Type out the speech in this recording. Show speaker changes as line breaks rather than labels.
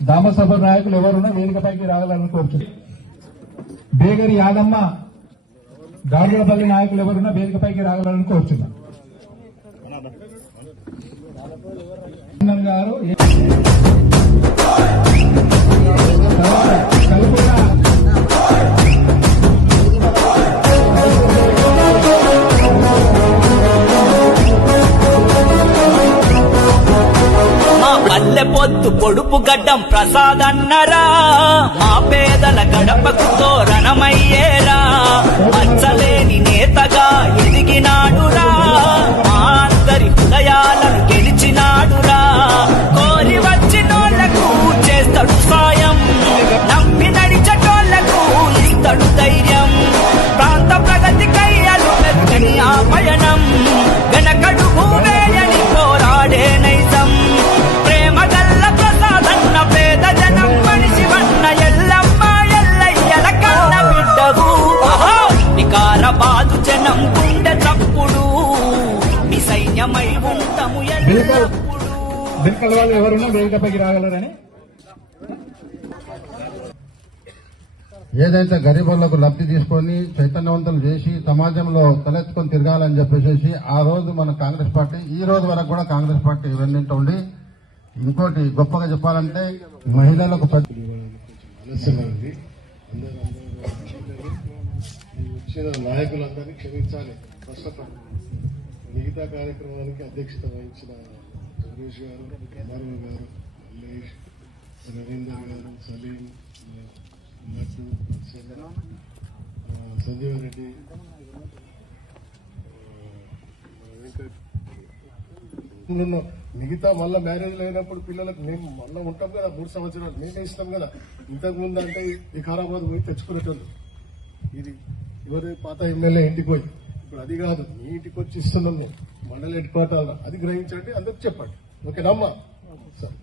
దామసభ నాయకులు ఎవరున్నా వేదికపైకి రావాలని కోరుచున్నాను బేగరి యాదమ్మ గాజులపల్లి నాయకులు ఎవరున్నా వేదికపైకి రావాలని కోరుచున్నాను ఆనంద్ గారు
పల్లె పొత్తు పొడుపు గడ్డం ప్రసాద్ అన్నరా మా ఉంటాము
వాళ్ళు ఎవరున్నా వేదికపైకి రాగలరని?
ఏదైతే గరీబులకు లబ్ధి తీసుకొని చైతన్యవంతులు చేసి సమాజంలో తలెత్తుకొని తిరగాలని చెప్పేసి ఆ రోజు మన కాంగ్రెస్ పార్టీ ఈ రోజు వరకు కూడా కాంగ్రెస్ పార్టీ వెన్నింట ఉండి ఇంకోటి గొప్పగా చెప్పాలంటే మహిళలకు
వచ్చిన నాయకులందరినీ క్షమించాలి. మిగతా కార్యక్రమానికి అధ్యక్షత వహించిన సురేష్ గారు కుమారు గారు మల్లేష్ రవీందర్ గారు సలీం నట్టు సంజీవ రెడ్డి ఆ, మిగతా మళ్ళా మ్యారేజ్ అయినప్పుడు పిల్లలకు మేము మళ్ళీ ఉంటాం కదా మూడు సంవత్సరాలు. మేమే ఇస్తాం కదా. ఇంతకు ముందు అంటే వికారాబాద్ పోయి తెచ్చుకునేటోళ్ళు. ఇది ఎవరి పాత ఎమ్మెల్యే ఇంటికి పోయి ఇప్పుడు అది కాదు మీ ఇంటికి వచ్చి ఇస్తున్నాం నేను. మండల హెడ్ క్వార్టర్ అది గ్రహించండి అందరికి చెప్పండి. ఓకేనమ్మా సరే.